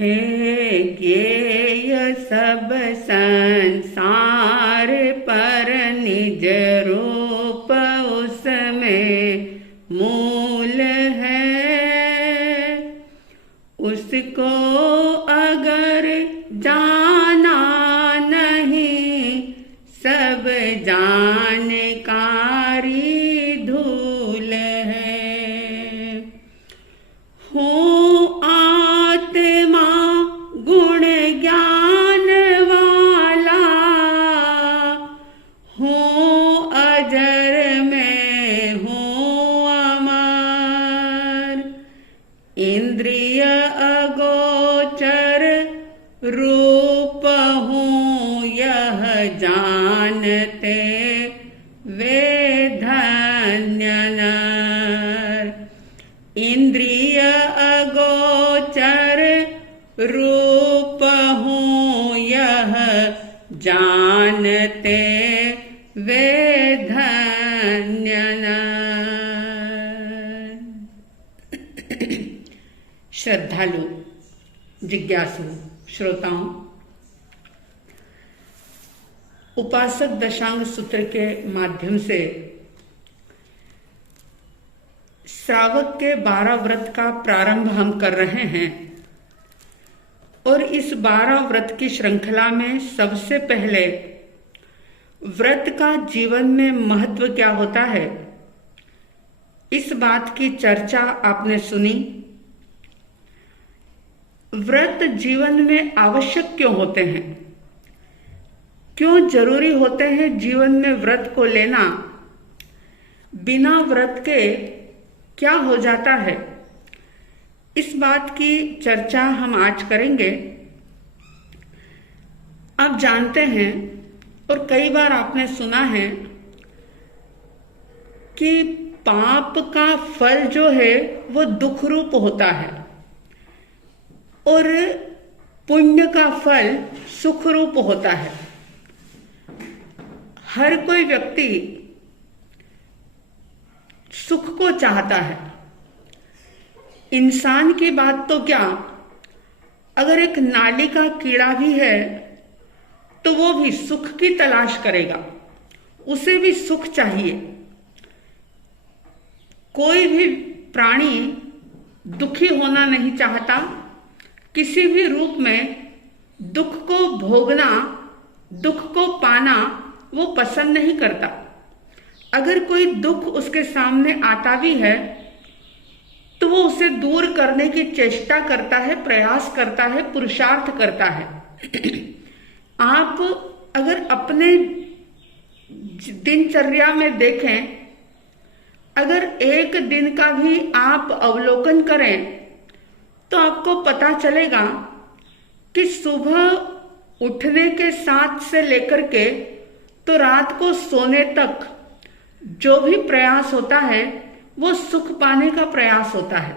हे ज्ञेय सब संसार पर निज रूप उसमें मूल है। उसको अगर जाना नहीं सब जानकारी धूल है। हूँ आत्मा गुण ज्ञान वाला, हूँ अजर में हूँ अमर। इंद्रिय अगोचर रूप हूँ यह जानते वे धन्य नर। इंद्रिय अगोचर रूप हूँ यह जानते वे धन्य नर। श्रद्धालु, जिज्ञासु श्रोताओं, उपासक दशांग सूत्र के माध्यम से श्रावक के 12 व्रत का प्रारंभ हम कर रहे हैं और इस 12 व्रत की श्रृंखला में सबसे पहले व्रत का जीवन में महत्व क्या होता है, इस बात की चर्चा आपने सुनी। व्रत जीवन में आवश्यक क्यों होते हैं, क्यों जरूरी होते हैं जीवन में व्रत को लेना, बिना व्रत के क्या हो जाता है, इस बात की चर्चा हम आज करेंगे। आप जानते हैं और कई बार आपने सुना है कि पाप का फल जो है वो दुख रूप होता है और पुण्य का फल सुख रूप होता है। हर कोई व्यक्ति सुख को चाहता है। इंसान की बात तो क्या, अगर एक नाली का कीड़ा भी है तो वो भी सुख की तलाश करेगा, उसे भी सुख चाहिए। कोई भी प्राणी दुखी होना नहीं चाहता, किसी भी रूप में दुख को भोगना, दुख को पाना वो पसंद नहीं करता। अगर कोई दुख उसके सामने आता भी है तो वो उसे दूर करने की चेष्टा करता है, प्रयास करता है, पुरुषार्थ करता है। आप अगर अपने दिनचर्या में देखें, अगर एक दिन का भी आप अवलोकन करें तो आपको पता चलेगा कि सुबह उठने के साथ से लेकर के तो रात को सोने तक जो भी प्रयास होता है वो सुख पाने का प्रयास होता है।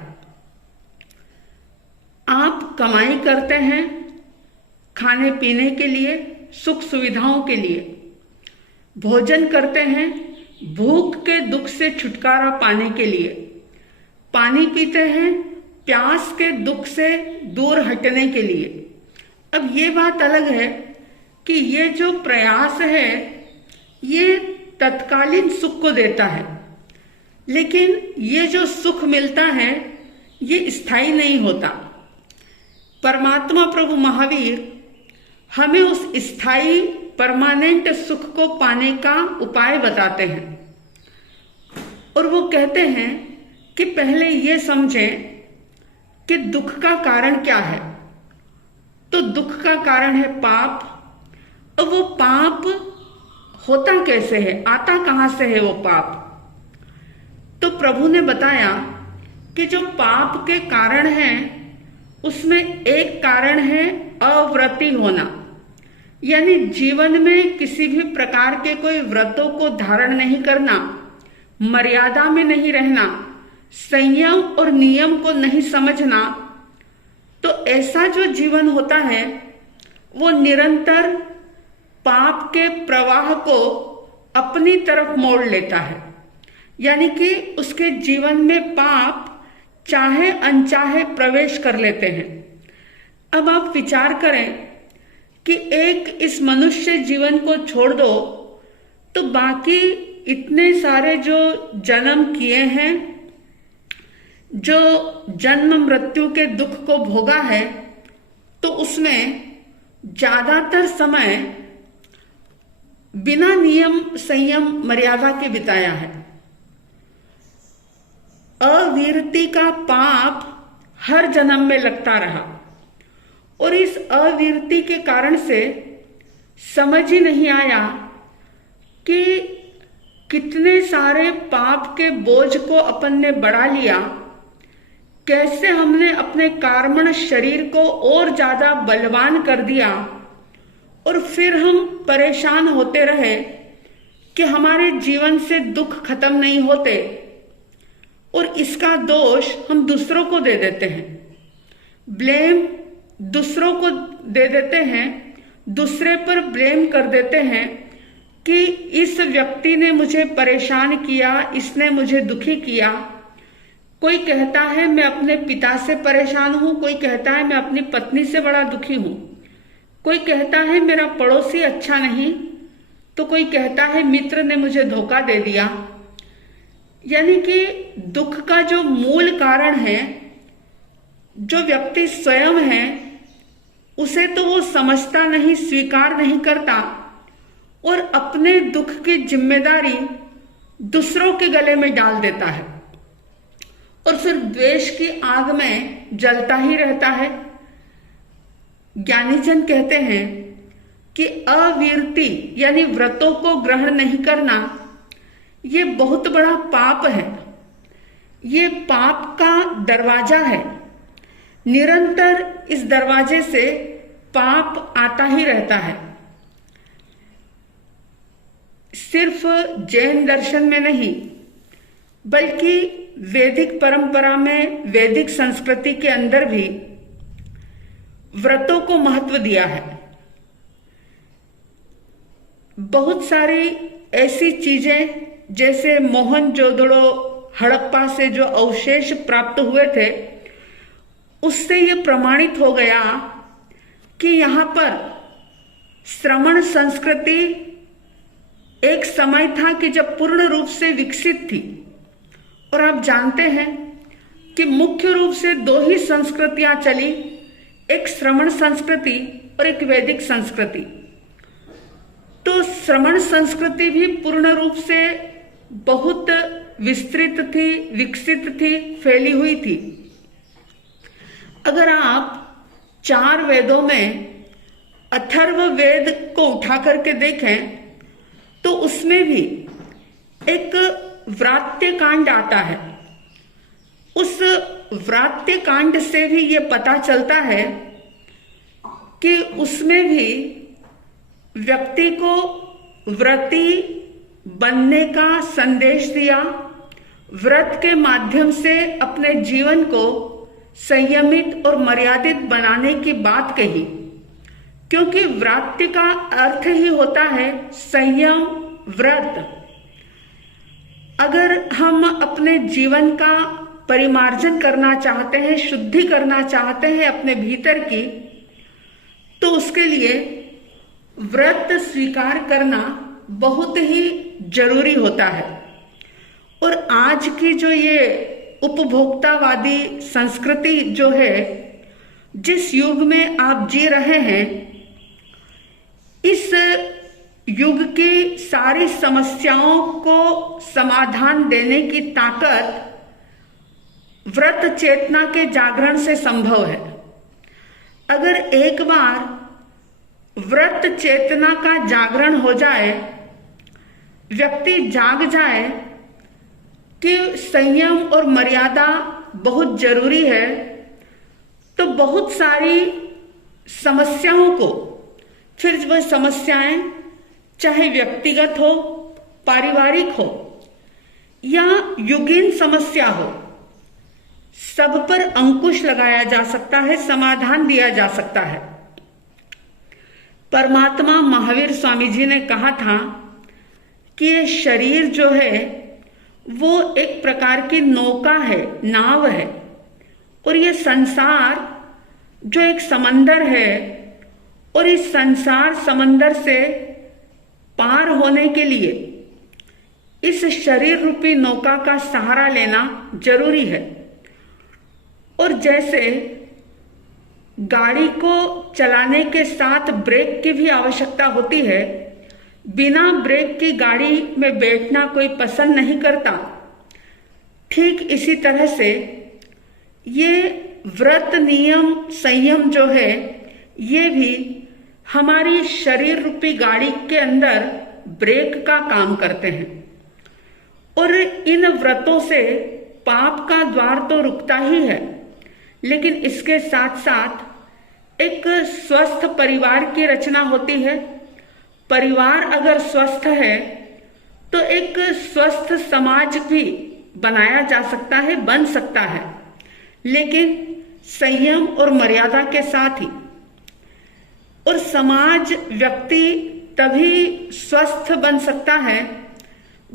आप कमाई करते हैं खाने पीने के लिए, सुख सुविधाओं के लिए, भोजन करते हैं भूख के दुख से छुटकारा पाने के लिए, पानी पीते हैं प्यास के दुख से दूर हटने के लिए। अब ये बात अलग है कि ये जो प्रयास है ये तत्कालीन सुख को देता है, लेकिन ये जो सुख मिलता है ये स्थायी नहीं होता। परमात्मा प्रभु महावीर हमें उस स्थायी परमानेंट सुख को पाने का उपाय बताते हैं और वो कहते हैं कि पहले ये समझें कि दुख का कारण क्या है। तो दुख का कारण है पाप। और वो पाप होता कैसे है, आता कहां से है वो पाप? तो प्रभु ने बताया कि जो पाप के कारण हैं उसमें एक कारण है अव्रती होना, यानी जीवन में किसी भी प्रकार के कोई व्रतों को धारण नहीं करना, मर्यादा में नहीं रहना, संयम और नियम को नहीं समझना। तो ऐसा जो जीवन होता है वो निरंतर पाप के प्रवाह को अपनी तरफ मोड़ लेता है, यानी कि उसके जीवन में पाप चाहे अनचाहे प्रवेश कर लेते हैं। अब आप विचार करें कि एक इस मनुष्य जीवन को छोड़ दो तो बाकी इतने सारे जो जन्म किए हैं, जो जन्म मृत्यु के दुख को भोगा है, तो उसमें ज्यादातर समय बिना नियम संयम मर्यादा के बिताया है। अवीरति का पाप हर जन्म में लगता रहा और इस अवीरति के कारण से समझ ही नहीं आया कि कितने सारे पाप के बोझ को अपन ने बढ़ा लिया, कैसे हमने अपने कार्मण शरीर को और ज्यादा बलवान कर दिया और फिर हम परेशान होते रहे कि हमारे जीवन से दुख खत्म नहीं होते और इसका दोष हम दूसरों को दे देते हैं, ब्लेम दूसरों को दे देते हैं, दूसरे पर ब्लेम कर देते हैं कि इस व्यक्ति ने मुझे परेशान किया, इसने मुझे दुखी किया। कोई कहता है मैं अपने पिता से परेशान हूं, कोई कहता है मैं अपनी पत्नी से बड़ा दुखी हूं, कोई कहता है मेरा पड़ोसी अच्छा नहीं, तो कोई कहता है मित्र ने मुझे धोखा दे दिया। यानी कि दुख का जो मूल कारण है, जो व्यक्ति स्वयं है, उसे तो वो समझता नहीं, स्वीकार नहीं करता और अपने दुख की जिम्मेदारी दूसरों के गले में डाल देता है और फिर द्वेष की आग में जलता ही रहता है। ज्ञानीजन कहते हैं कि अवीरति यानी व्रतों को ग्रहण नहीं करना, ये बहुत बड़ा पाप है, ये पाप का दरवाजा है। निरंतर इस दरवाजे से पाप आता ही रहता है। सिर्फ जैन दर्शन में नहीं, बल्कि वैदिक परंपरा में, वैदिक संस्कृति के अंदर भी व्रतों को महत्व दिया है। बहुत सारी ऐसी चीजें जैसे मोहनजोदड़ो, हड़प्पा से जो अवशेष प्राप्त हुए थे, उससे ये प्रमाणित हो गया कि यहाँ पर श्रमण संस्कृति एक समय था कि जब पूर्ण रूप से विकसित थी। और आप जानते हैं कि मुख्य रूप से दो ही संस्कृतियां चली, एक श्रमण संस्कृति और एक वैदिक संस्कृति। तो श्रमण संस्कृति भी पूर्ण रूप से बहुत विस्तृत थी, विकसित थी, फैली हुई थी। अगर आप 4 वेदों में अथर्व वेद को उठा करके देखें तो उसमें भी एक व्रात्य कांड आता है। उस व्रात्य कांड से भी ये पता चलता है कि उसमें भी व्यक्ति को व्रती बनने का संदेश दिया, व्रत के माध्यम से अपने जीवन को संयमित और मर्यादित बनाने की बात कही, क्योंकि व्रात्य का अर्थ ही होता है संयम, व्रत। अगर हम अपने जीवन का परिमार्जन करना चाहते हैं, शुद्धि करना चाहते हैं अपने भीतर की, तो उसके लिए व्रत स्वीकार करना बहुत ही जरूरी होता है। और आज की जो ये उपभोक्तावादी संस्कृति जो है, जिस युग में आप जी रहे हैं, इस युग की सारी समस्याओं को समाधान देने की ताकत व्रत चेतना के जागरण से संभव है। अगर एक बार व्रत चेतना का जागरण हो जाए, व्यक्ति जाग जाए कि संयम और मर्यादा बहुत जरूरी है, तो बहुत सारी समस्याओं को, फिर वह समस्याएं चाहे व्यक्तिगत हो, पारिवारिक हो या युगीन समस्या हो, सब पर अंकुश लगाया जा सकता है, समाधान दिया जा सकता है। परमात्मा महावीर स्वामी जी ने कहा था कि ये शरीर जो है वो एक प्रकार की नौका है, नाव है, और ये संसार जो एक समंदर है, और इस संसार समंदर से पार होने के लिए इस शरीर रूपी नौका का सहारा लेना जरूरी है। और जैसे गाड़ी को चलाने के साथ ब्रेक की भी आवश्यकता होती है, बिना ब्रेक की गाड़ी में बैठना कोई पसंद नहीं करता, ठीक इसी तरह से ये व्रत नियम संयम जो है, ये भी हमारी शरीर रूपी गाड़ी के अंदर ब्रेक का काम करते हैं। और इन व्रतों से पाप का द्वार तो रुकता ही है, लेकिन इसके साथ साथ एक स्वस्थ परिवार की रचना होती है। परिवार अगर स्वस्थ है तो एक स्वस्थ समाज भी बनाया जा सकता है, बन सकता है, लेकिन संयम और मर्यादा के साथ ही। और समाज व्यक्ति तभी स्वस्थ बन सकता है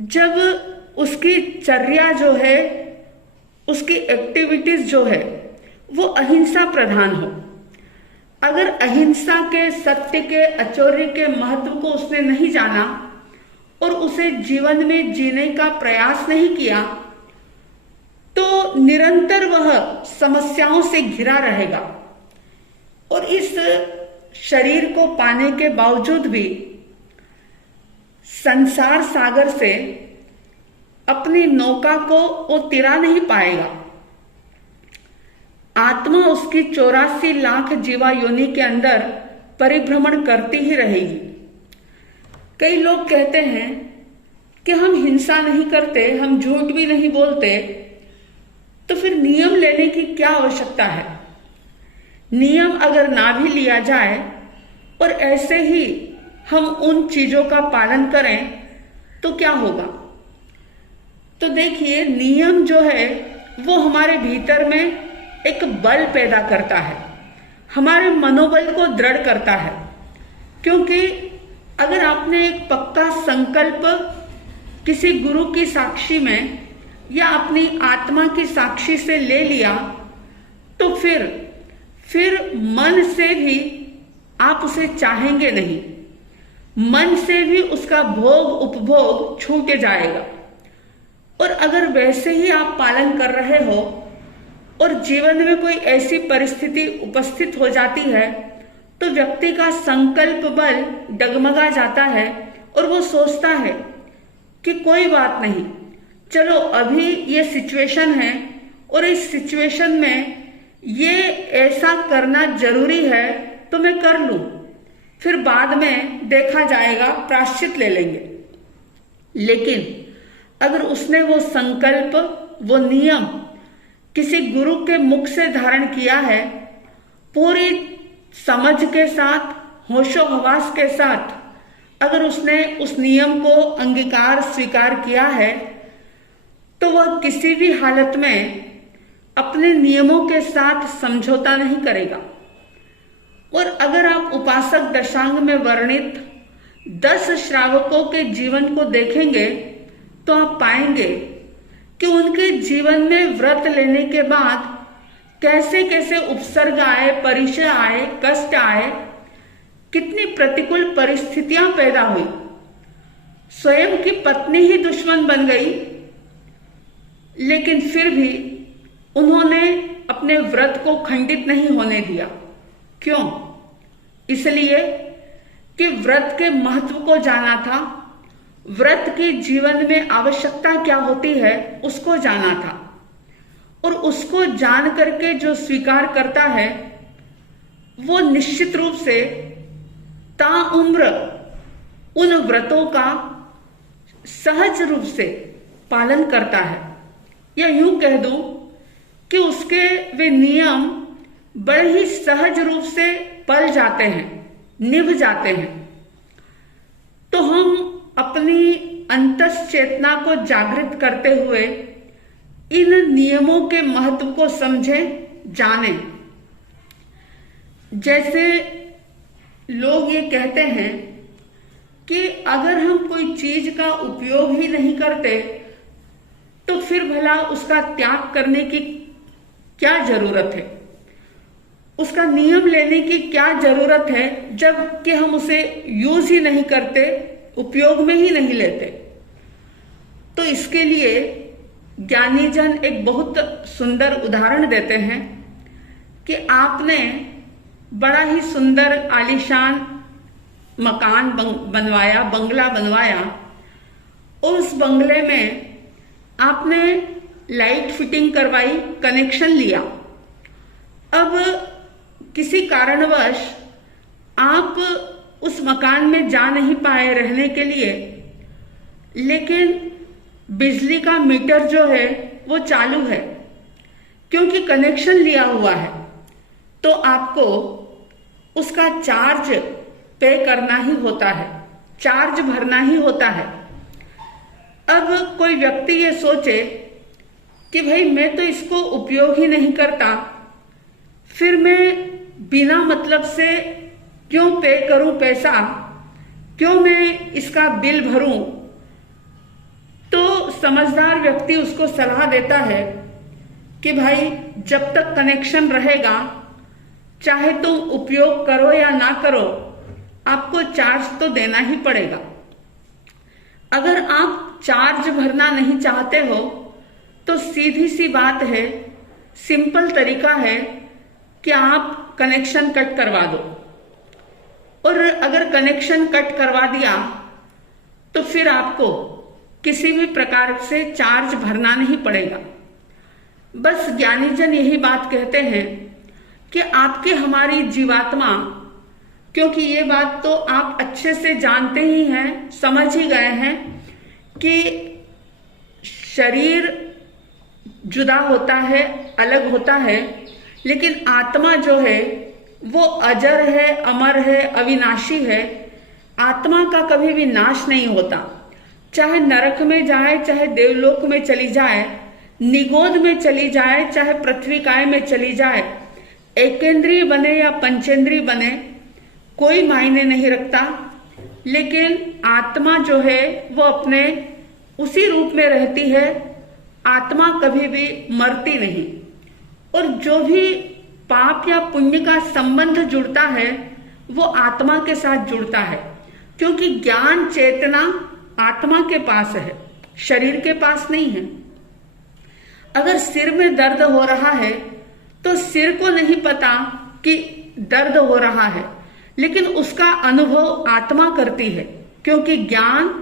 जब उसकी चर्या जो है, उसकी एक्टिविटीज जो है, वो अहिंसा प्रधान हो। अगर अहिंसा के, सत्य के, अचौर्य के महत्व को उसने नहीं जाना और उसे जीवन में जीने का प्रयास नहीं किया, तो निरंतर वह समस्याओं से घिरा रहेगा। और इस शरीर को पाने के बावजूद भी संसार सागर से अपनी नौका को वो तिरा नहीं पाएगा। आत्मा उसकी 84 लाख जीवा योनि के अंदर परिभ्रमण करती ही रहेगी। कई लोग कहते हैं कि हम हिंसा नहीं करते, हम झूठ भी नहीं बोलते, तो फिर नियम लेने की क्या आवश्यकता है? नियम अगर ना भी लिया जाए और ऐसे ही हम उन चीजों का पालन करें तो क्या होगा? तो देखिए, नियम जो है वो हमारे भीतर में एक बल पैदा करता है, हमारे मनोबल को दृढ़ करता है। क्योंकि अगर आपने एक पक्का संकल्प किसी गुरु की साक्षी में या अपनी आत्मा की साक्षी से ले लिया, तो फिर मन से भी आप उसे चाहेंगे नहीं, मन से भी उसका भोग उपभोग छूट जाएगा। और अगर वैसे ही आप पालन कर रहे हो और जीवन में कोई ऐसी परिस्थिति उपस्थित हो जाती है, तो व्यक्ति का संकल्प बल डगमगा जाता है और वो सोचता है कि कोई बात नहीं, चलो अभी ये सिचुएशन है और इस सिचुएशन में ये ऐसा करना जरूरी है तो मैं कर लूं, फिर बाद में देखा जाएगा, प्रायश्चित ले लेंगे। लेकिन अगर उसने वो संकल्प, वो नियम किसी गुरु के मुख से धारण किया है, पूरी समझ के साथ, होशो हवास के साथ अगर उसने उस नियम को अंगीकार स्वीकार किया है, तो वह किसी भी हालत में अपने नियमों के साथ समझौता नहीं करेगा। और अगर आप उपासक दशांग में वर्णित 10 श्रावकों के जीवन को देखेंगे तो आप पाएंगे कि उनके जीवन में व्रत लेने के बाद कैसे कैसे उपसर्ग आए, परिचय आए, कष्ट आए, कितनी प्रतिकूल परिस्थितियां पैदा हुई। स्वयं की पत्नी ही दुश्मन बन गई, लेकिन फिर भी उन्होंने अपने व्रत को खंडित नहीं होने दिया। क्यों? इसलिए कि व्रत के महत्व को जाना था, व्रत की जीवन में आवश्यकता क्या होती है उसको जाना था। और उसको जान करके जो स्वीकार करता है वो निश्चित रूप से ताउम्र उन व्रतों का सहज रूप से पालन करता है। या यूं कह दूं कि उसके वे नियम बड़े ही सहज रूप से पल जाते हैं, निभ जाते हैं। तो हम अपनी अंतस चेतना को जागृत करते हुए इन नियमों के महत्व को समझें, जानें। जैसे लोग ये कहते हैं कि अगर हम कोई चीज का उपयोग ही नहीं करते तो फिर भला उसका त्याग करने की क्या जरूरत है। उसका नियम लेने की क्या जरूरत है जबकि हम उसे यूज ही नहीं करते, उपयोग में ही नहीं लेते। तो इसके लिए ज्ञानी जन एक बहुत सुंदर उदाहरण देते हैं कि आपने बड़ा ही सुंदर आलीशान मकान बनवाया, बंगला बनवाया, उस बंगले में आपने लाइट फिटिंग करवाई, कनेक्शन लिया। अब किसी कारणवश आप उस मकान में जा नहीं पाए रहने के लिए, लेकिन बिजली का मीटर जो है वो चालू है क्योंकि कनेक्शन लिया हुआ है, तो आपको उसका चार्ज पे करना ही होता है, चार्ज भरना ही होता है। अब कोई व्यक्ति ये सोचे कि भाई मैं तो इसको उपयोग ही नहीं करता, फिर मैं बिना मतलब से क्यों पे करूं पैसा, क्यों मैं इसका बिल भरूं। तो समझदार व्यक्ति उसको सलाह देता है कि भाई जब तक कनेक्शन रहेगा, चाहे तुम उपयोग करो या ना करो, आपको चार्ज तो देना ही पड़ेगा। अगर आप चार्ज भरना नहीं चाहते हो तो सीधी सी बात है, सिंपल तरीका है कि आप कनेक्शन कट करवा दो। और अगर कनेक्शन कट करवा दिया तो फिर आपको किसी भी प्रकार से चार्ज भरना नहीं पड़ेगा। बस ज्ञानीजन यही बात कहते हैं कि आपकी हमारी जीवात्मा, क्योंकि ये बात तो आप अच्छे से जानते ही हैं, समझ ही गए हैं कि शरीर जुदा होता है, अलग होता है, लेकिन आत्मा जो है वो अजर है, अमर है, अविनाशी है। आत्मा का कभी भी नाश नहीं होता, चाहे नरक में जाए, चाहे देवलोक में चली जाए, निगोद में चली जाए, चाहे पृथ्वीकाय में चली जाए, एकेंद्रीय बने या पंचेंद्रीय बने, कोई मायने नहीं रखता। लेकिन आत्मा जो है वो अपने उसी रूप में रहती है, आत्मा कभी भी मरती नहीं। और जो भी पाप या पुण्य का संबंध जुड़ता है वो आत्मा के साथ जुड़ता है, क्योंकि ज्ञान चेतना आत्मा के पास है, शरीर के पास नहीं है। अगर सिर में दर्द हो रहा है तो सिर को नहीं पता कि दर्द हो रहा है, लेकिन उसका अनुभव आत्मा करती है, क्योंकि ज्ञान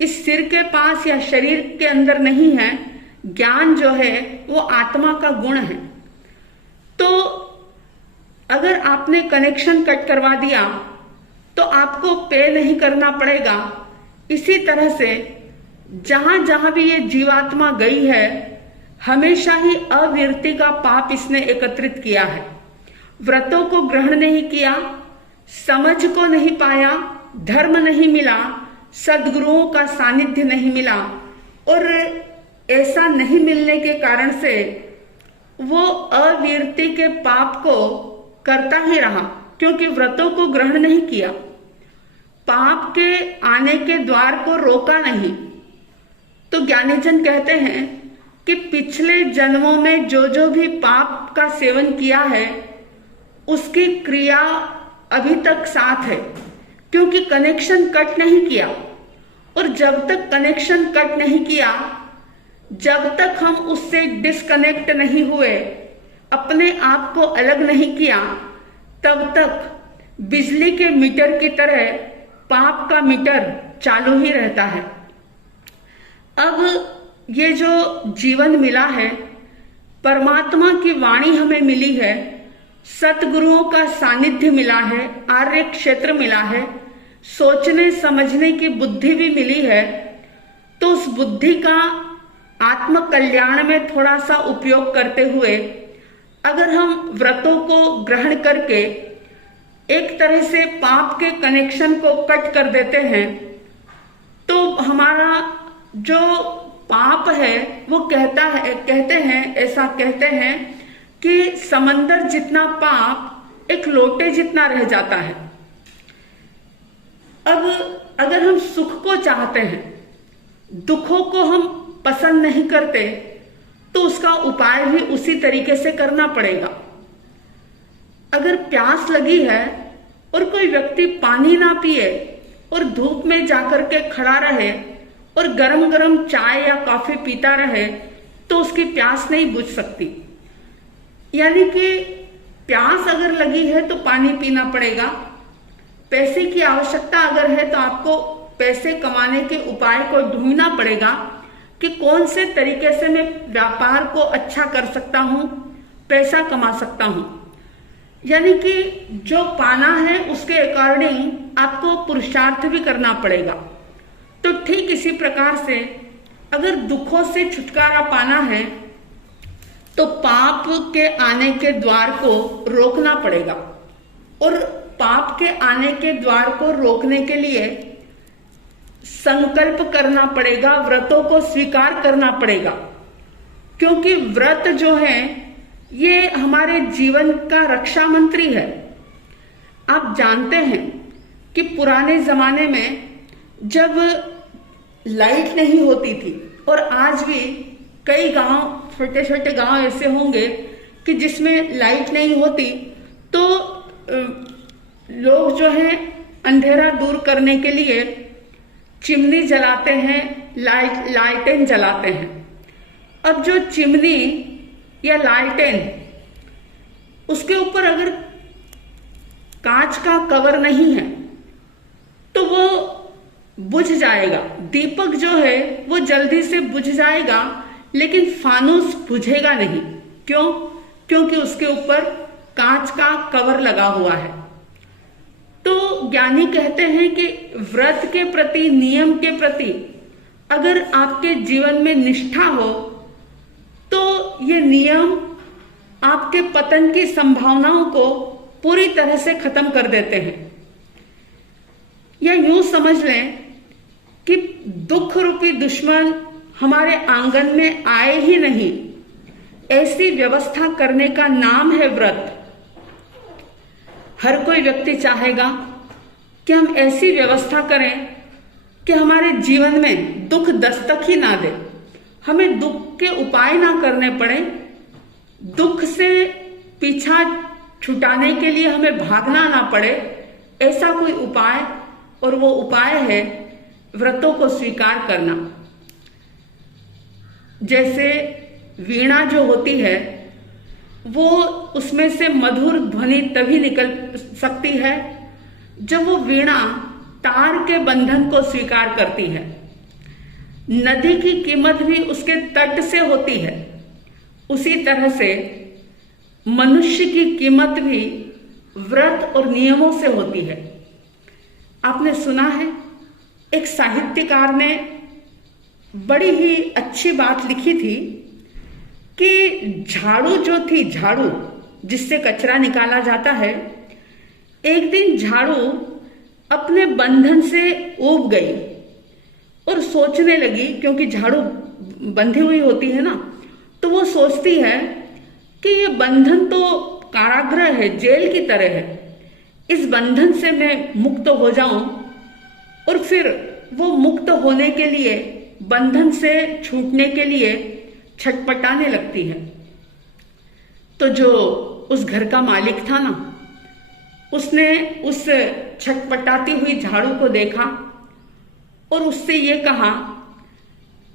इस सिर के पास या शरीर के अंदर नहीं है। ज्ञान जो है वो आत्मा का गुण है। तो अगर आपने कनेक्शन कट करवा दिया तो आपको पे नहीं करना पड़ेगा। इसी तरह से जहां जहां भी ये जीवात्मा गई है, हमेशा ही अविरति का पाप इसने एकत्रित किया है। व्रतों को ग्रहण नहीं किया, समझ को नहीं पाया, धर्म नहीं मिला, सद्गुरुओं का सानिध्य नहीं मिला, और ऐसा नहीं मिलने के कारण से वो अविरति के पाप को करता ही रहा, क्योंकि व्रतों को ग्रहण नहीं किया, पाप के आने के द्वार को रोका नहीं। तो ज्ञानीजन कहते हैं कि पिछले जन्मों में जो जो भी पाप का सेवन किया है उसकी क्रिया अभी तक साथ है, क्योंकि कनेक्शन कट नहीं किया। और जब तक कनेक्शन कट नहीं किया, जब तक हम उससे डिस्कनेक्ट नहीं हुए, अपने आप को अलग नहीं किया, तब तक बिजली के मीटर की तरह पाप का मीटर चालू ही रहता है। अब ये जो जीवन मिला है, परमात्मा की वाणी हमें मिली है, सतगुरुओं का सानिध्य मिला है, आर्य क्षेत्र मिला है, सोचने समझने की बुद्धि भी मिली है, तो उस बुद्धि का आत्म कल्याण में थोड़ा सा उपयोग करते हुए अगर हम व्रतों को ग्रहण करके एक तरह से पाप के कनेक्शन को कट कर देते हैं, तो हमारा जो पाप है वो कहते हैं ऐसा कहते हैं कि समंदर जितना पाप एक लोटे जितना रह जाता है। अब अगर हम सुख को चाहते हैं, दुखों को हम पसंद नहीं करते, तो उसका उपाय भी उसी तरीके से करना पड़ेगा। अगर प्यास लगी है और कोई व्यक्ति पानी ना पिए और धूप में जाकर के खड़ा रहे और गरम गरम चाय या कॉफी पीता रहे तो उसकी प्यास नहीं बुझ सकती। यानी कि प्यास अगर लगी है तो पानी पीना पड़ेगा। पैसे की आवश्यकता अगर है तो आपको पैसे कमाने के उपाय को ढूंढना पड़ेगा कि कौन से तरीके से मैं व्यापार को अच्छा कर सकता हूं, पैसा कमा सकता हूं। यानी कि जो पाना है उसके अकॉर्डिंग आपको पुरुषार्थ भी करना पड़ेगा। तो ठीक इसी प्रकार से अगर दुखों से छुटकारा पाना है तो पाप के आने के द्वार को रोकना पड़ेगा, और पाप के आने के द्वार को रोकने के लिए संकल्प करना पड़ेगा, व्रतों को स्वीकार करना पड़ेगा। क्योंकि व्रत जो है ये हमारे जीवन का रक्षा मंत्री है। आप जानते हैं कि पुराने जमाने में जब लाइट नहीं होती थी, और आज भी कई गांव, छोटे छोटे गांव ऐसे होंगे कि जिसमें लाइट नहीं होती, तो लोग जो है अंधेरा दूर करने के लिए चिमनी जलाते हैं, लालटेन जलाते हैं। अब जो चिमनी या लालटेन, उसके ऊपर अगर कांच का कवर नहीं है तो वो बुझ जाएगा। दीपक जो है वो जल्दी से बुझ जाएगा, लेकिन फानूस बुझेगा नहीं। क्यों? क्योंकि उसके ऊपर कांच का कवर लगा हुआ है। तो ज्ञानी कहते हैं कि व्रत के प्रति, नियम के प्रति अगर आपके जीवन में निष्ठा हो तो ये नियम आपके पतन की संभावनाओं को पूरी तरह से खत्म कर देते हैं। या यूं समझ लें कि दुख रूपी दुश्मन हमारे आंगन में आए ही नहीं, ऐसी व्यवस्था करने का नाम है व्रत। हर कोई व्यक्ति चाहेगा कि हम ऐसी व्यवस्था करें कि हमारे जीवन में दुख दस्तक ही ना दे, हमें दुख के उपाय ना करने पड़े, दुख से पीछा छुटाने के लिए हमें भागना ना पड़े। ऐसा कोई उपाय, और वो उपाय है व्रतों को स्वीकार करना। जैसे वीणा जो होती है वो, उसमें से मधुर ध्वनि तभी निकल सकती है जब वो वीणा तार के बंधन को स्वीकार करती है। नदी की कीमत भी उसके तट से होती है, उसी तरह से मनुष्य की कीमत भी व्रत और नियमों से होती है। आपने सुना है, एक साहित्यकार ने बड़ी ही अच्छी बात लिखी थी कि झाड़ू जो थी, झाड़ू जिससे कचरा निकाला जाता है, एक दिन झाड़ू अपने बंधन से ऊब गई और सोचने लगी, क्योंकि झाड़ू बंधी हुई होती है ना, तो वो सोचती है कि ये बंधन तो कारागृह है, जेल की तरह है, इस बंधन से मैं मुक्त हो जाऊं। और फिर वो मुक्त होने के लिए, बंधन से छूटने के लिए छटपटाने लगती है। तो जो उस घर का मालिक था ना, उसने उस छटपटाती हुई झाड़ू को देखा और उससे ये कहा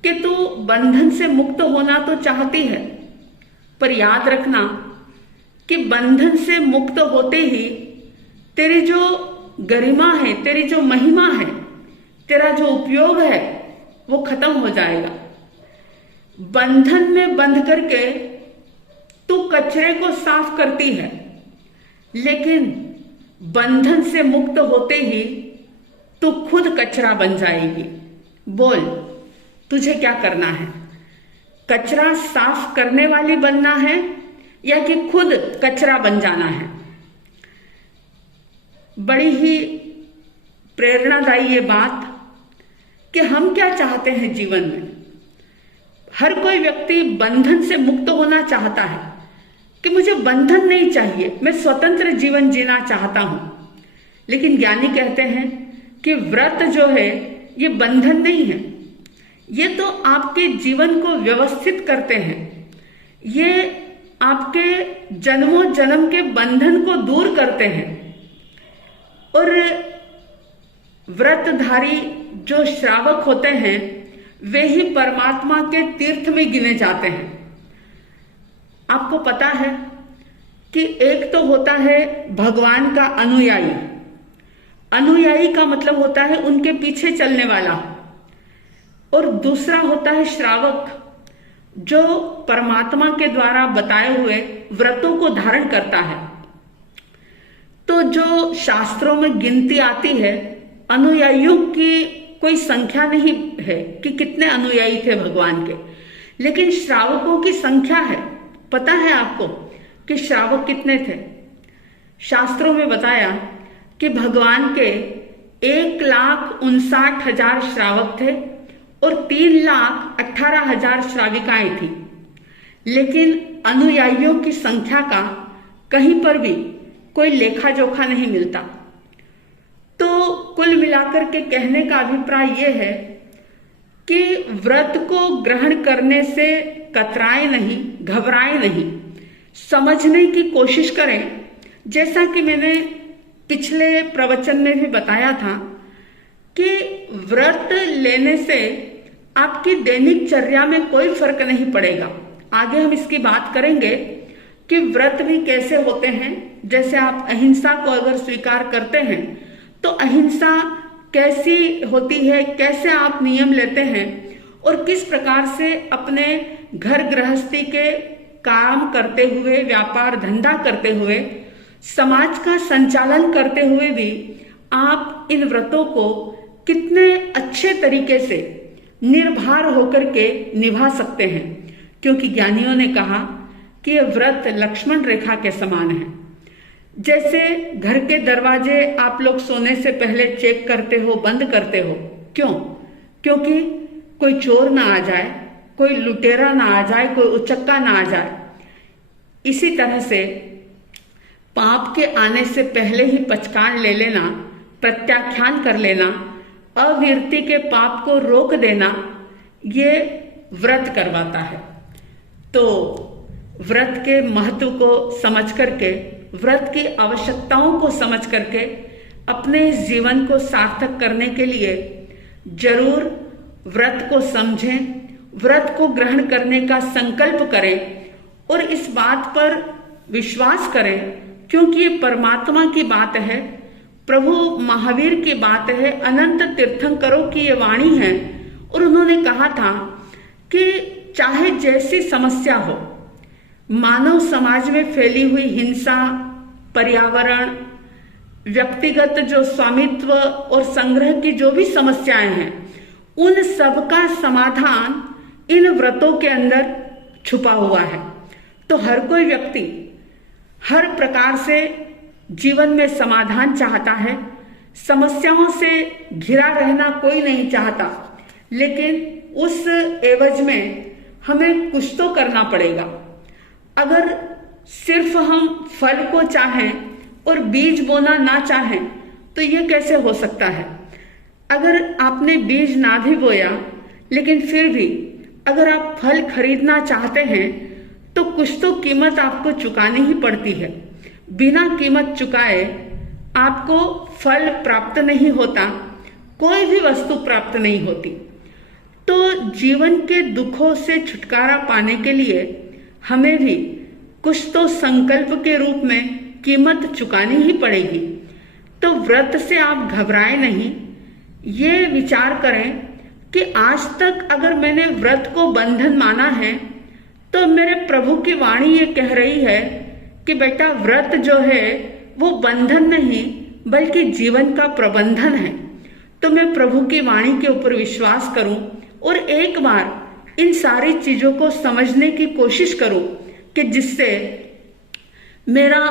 कि तू बंधन से मुक्त होना तो चाहती है, पर याद रखना कि बंधन से मुक्त होते ही तेरी जो गरिमा है, तेरी जो महिमा है, तेरा जो उपयोग है वो खत्म हो जाएगा। बंधन में बंध करके तू कचरे को साफ करती है, लेकिन बंधन से मुक्त होते ही तू खुद कचरा बन जाएगी। बोल, तुझे क्या करना है? कचरा साफ करने वाली बनना है या कि खुद कचरा बन जाना है? बड़ी ही प्रेरणादायी ये बात कि हम क्या चाहते हैं जीवन में। हर कोई व्यक्ति बंधन से मुक्त होना चाहता है कि मुझे बंधन नहीं चाहिए, मैं स्वतंत्र जीवन जीना चाहता हूं। लेकिन ज्ञानी कहते हैं कि व्रत जो है ये बंधन नहीं है, ये तो आपके जीवन को व्यवस्थित करते हैं। ये आपके जन्मों जन्म के बंधन को दूर करते हैं। और व्रतधारी जो श्रावक होते हैं वे ही परमात्मा के तीर्थ में गिने जाते हैं। आपको पता है कि एक तो होता है भगवान का अनुयायी। अनुयायी का मतलब होता है उनके पीछे चलने वाला, और दूसरा होता है श्रावक जो परमात्मा के द्वारा बताए हुए व्रतों को धारण करता है। तो जो शास्त्रों में गिनती आती है, अनुयायियों की कोई संख्या नहीं है कि कितने अनुयायी थे भगवान के, लेकिन श्रावकों की संख्या है। पता है आपको कि श्रावक कितने थे? शास्त्रों में बताया कि भगवान के 1,59,000 श्रावक थे और 3,18,000 श्राविकाएं थी, लेकिन अनुयायियों की संख्या का कहीं पर भी कोई लेखा जोखा नहीं मिलता। तो कुल मिलाकर के कहने का अभिप्राय यह है कि व्रत को ग्रहण करने से कतराए नहीं, घबराए नहीं, समझने की कोशिश करें। जैसा कि मैंने पिछले प्रवचन में भी बताया था कि व्रत लेने से आपकी दैनिक चर्या में कोई फर्क नहीं पड़ेगा। आगे हम इसकी बात करेंगे कि व्रत भी कैसे होते हैं। जैसे आप अहिंसा को अगर स्वीकार करते हैं तो अहिंसा कैसी होती है, कैसे आप नियम लेते हैं और किस प्रकार से अपने घर गृहस्थी के काम करते हुए, व्यापार धंधा करते हुए, समाज का संचालन करते हुए भी आप इन व्रतों को कितने अच्छे तरीके से निर्भर होकर के निभा सकते हैं। क्योंकि ज्ञानियों ने कहा कि यह व्रत लक्ष्मण रेखा के समान है। जैसे घर के दरवाजे आप लोग सोने से पहले चेक करते हो, बंद करते हो। क्यों? क्योंकि कोई चोर ना आ जाए, कोई लुटेरा ना आ जाए, कोई उचक्का ना आ जाए। इसी तरह से पाप के आने से पहले ही पचकान ले लेना, प्रत्याख्यान कर लेना, अवीरति के पाप को रोक देना, ये व्रत करवाता है। तो व्रत के महत्व को समझ करके, व्रत की आवश्यकताओं को समझ करके अपने जीवन को सार्थक करने के लिए जरूर व्रत को समझें, व्रत को ग्रहण करने का संकल्प करें और इस बात पर विश्वास करें, क्योंकि ये परमात्मा की बात है, प्रभु महावीर की बात है, अनंत तीर्थंकरों की ये वाणी है। और उन्होंने कहा था कि चाहे जैसी समस्या हो, मानव समाज में फैली हुई हिंसा, पर्यावरण, व्यक्तिगत जो स्वामित्व और संग्रह की जो भी समस्याएं हैं, उन सब का समाधान इन व्रतों के अंदर छुपा हुआ है। तो हर कोई व्यक्ति हर प्रकार से जीवन में समाधान चाहता है, समस्याओं से घिरा रहना कोई नहीं चाहता, लेकिन उस एवज में हमें कुछ तो करना पड़ेगा। अगर सिर्फ हम फल को चाहें और बीज बोना ना चाहें तो ये कैसे हो सकता है? अगर आपने बीज ना भी बोया, लेकिन फिर भी अगर आप फल खरीदना चाहते हैं तो कुछ तो कीमत आपको चुकानी ही पड़ती है। बिना कीमत चुकाए आपको फल प्राप्त नहीं होता, कोई भी वस्तु प्राप्त नहीं होती। तो जीवन के दुखों से छुटकारा पाने के लिए हमें भी कुछ तो संकल्प के रूप में कीमत चुकानी ही पड़ेगी। तो व्रत से आप घबराएं नहीं, ये विचार करें कि आज तक अगर मैंने व्रत को बंधन माना है तो मेरे प्रभु की वाणी ये कह रही है कि बेटा व्रत जो है वो बंधन नहीं बल्कि जीवन का प्रबंधन है। तो मैं प्रभु की वाणी के ऊपर विश्वास करूं और एक बार इन सारी चीजों को समझने की कोशिश करूं कि जिससे मेरा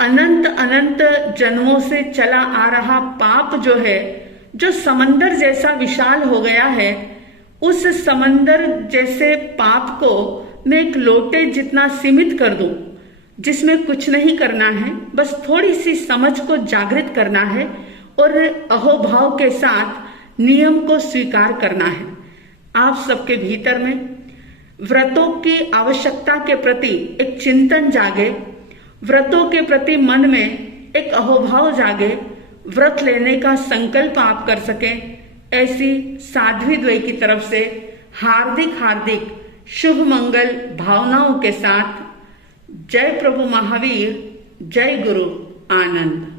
अनंत अनंत जन्मों से चला आ रहा पाप जो है, जो समंदर जैसा विशाल हो गया है, उस समंदर जैसे पाप को मैं एक लोटे जितना सीमित कर दूं, जिसमें कुछ नहीं करना है, बस थोड़ी सी समझ को जागृत करना है और अहोभाव के साथ नियम को स्वीकार करना है। आप सबके भीतर में व्रतों की आवश्यकता के प्रति एक चिंतन जागे, व्रतों के प्रति मन में एक अहोभाव जागे, व्रत लेने का संकल्प आप कर सकें, ऐसी साध्वी द्वय की तरफ से हार्दिक हार्दिक शुभ मंगल भावनाओं के साथ जय प्रभु महावीर, जय गुरु आनंद।